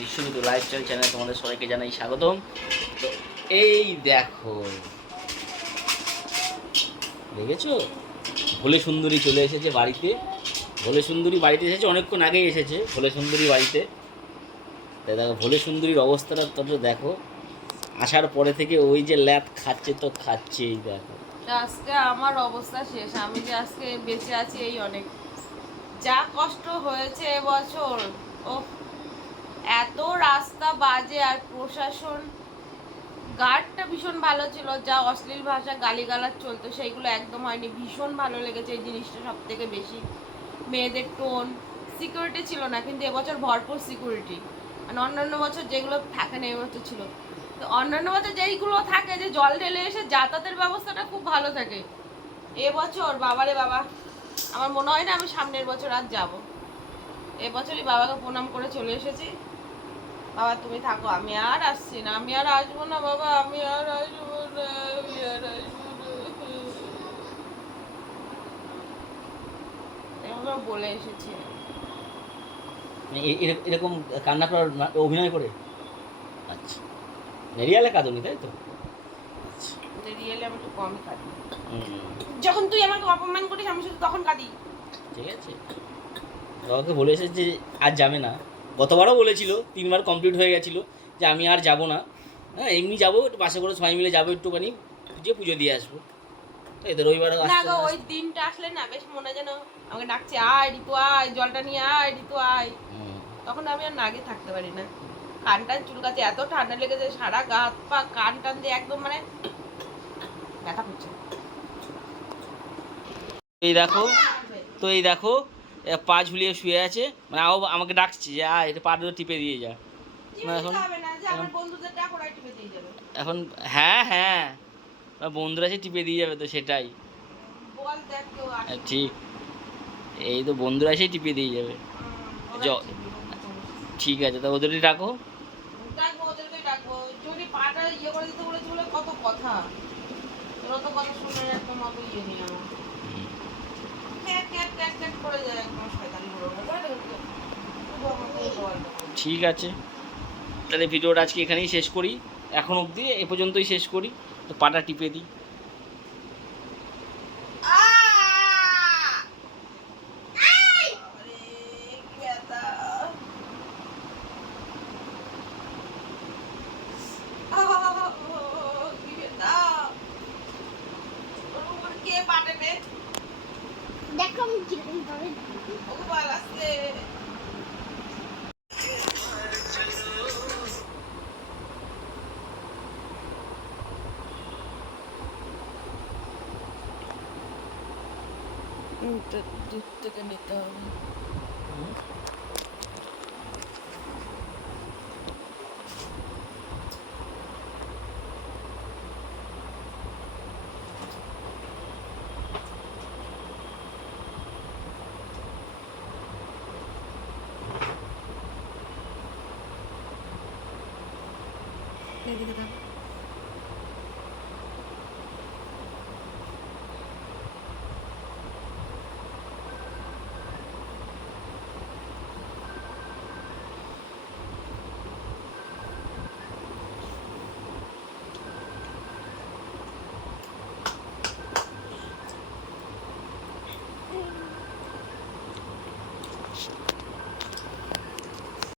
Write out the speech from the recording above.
Vishwamitra lifestyle চ্যানেলে তোমাদের সবাইকে জানাই স্বাগতম। তো এই দেখো, দেখেছ? ভোলে সুন্দরী চলে এসেছে বাড়িতে। ভোলে সুন্দরী বাড়িতে এসেছে, অনেকক্ষণ আগেই এসেছে ভোলে সুন্দরী বাড়িতে। তাই দেখো, ভোলে সুন্দরীর অবস্থাটা তো দেখো। আসার পরে থেকে ওই যে ল্যাট খাচ্ছে তো খাচ্ছেই, দেখো। আজকে আমার অবস্থা শেষ। আমি যে আজকে বেঁচে আছি এই অনেক। যা কষ্ট হয়েছে এবছর ও রাস্তা বাজে আর প্রশাসন গার্ডটা ভীষণ ভালো ছিল, যা অশ্লীল ভাষা গালিগালাজ চলতো, সেইগুলো একদম হয়নি। ভীষণ ভালো লেগেছে এই জিনিসটা সব থেকে বেশি। মেয়েদের টোন সিকিউরিটি ছিল না, কিন্তু এবছর ভরপুর সিকিউরিটি মানে অন্যান্য বছর যেগুলো থাকে না, এবছর ছিল। তো অন্যান্য বছর যেইগুলো থাকে, যে জল ঢেলে এসে যাতায়াতের ব্যবস্থাটা খুব ভালো থাকে। এবছর, বাবারে বাবা, আমার মনে হয় না আমি সামনের বছর আর যাব। এবছরই বাবাকে প্রণাম করে চলে এসেছি। বাবা তুমি থাকো আমি আর আসছি না আমি আর আসব না বাবা আমি আর আসব না আমি আর আসব না। বলে এসেছি। মানে এরকম কান্না করার অভিনয় করে? আচ্ছা। নেরিয়ালে কাঁদুনি তাই তো? আচ্ছা। রিয়েলি আমি একটু কমই কাঁদি। যখন তুই আমাকে অপমান করিস আমি শুধু তখন কাঁদি। ঠিক আছে। বাবাকে বলে এসেছে যে আর যাবে না। গতবারও বলেছিল তিনবার কমপ্লিট হয়ে গেছিল যে আমি আর যাব না। হ্যাঁ এমনি যাব একটু বাসে করে সবাই মিলে যাব একটুখানি পুজো পুজো দিয়ে আসব। তো এদের রবিবার না গো ওই দিনটা আসলে না বেশ মনে যেন আমাকে ডাকছে আয় ঋতু আয় জলটা নিয়ে আয় ঋতু আয়। তখন আমি আর নাগে থাকতে পারি না। কান টান চুলকাচ্ছে এত ঠান্ডা লেগেছে সারা গা হাত পা কান টান দিয়ে একদম মানে ব্যথা করছে। এই দেখো তো এই দেখো পা ঝুলিয়ে শুয়ে আছে মানে আও আমাকে ডাকছে যে আয় এটা পা দুটো টিপে দিয়ে যা। এখন- হবে না যে আমার বন্ধুদের ডাক ওরা টিপে দিয়ে যাবে। এখন হ্যাঁ হ্যাঁ। বন্ধুরা আছে টিপে দিয়ে যাবে তো সেটাই। ঠিক। এই তো বন্ধুরা এসেই টিপে দিয়ে যাবে। ঠিক আছে তা ওদেরই ডাকো। ইয়ে কত কথা। কথা শুনে ইয়ে নেই আমার হুম। ক্যাট ক্যাট ক্যাট ক্যাট করে যায় একদম শয়তানি গুলো শুধু আমাকে এই বলটা করে। ঠিক আছে। তাহলে ভিডিওটা আজকে এখানেই শেষ করি। এখন অবধি এ পর্যন্তই শেষ করি। তো পাটা টিপে দিই? দেখো আমি কীরকম ভাবে んとどっとか寝たうんあり。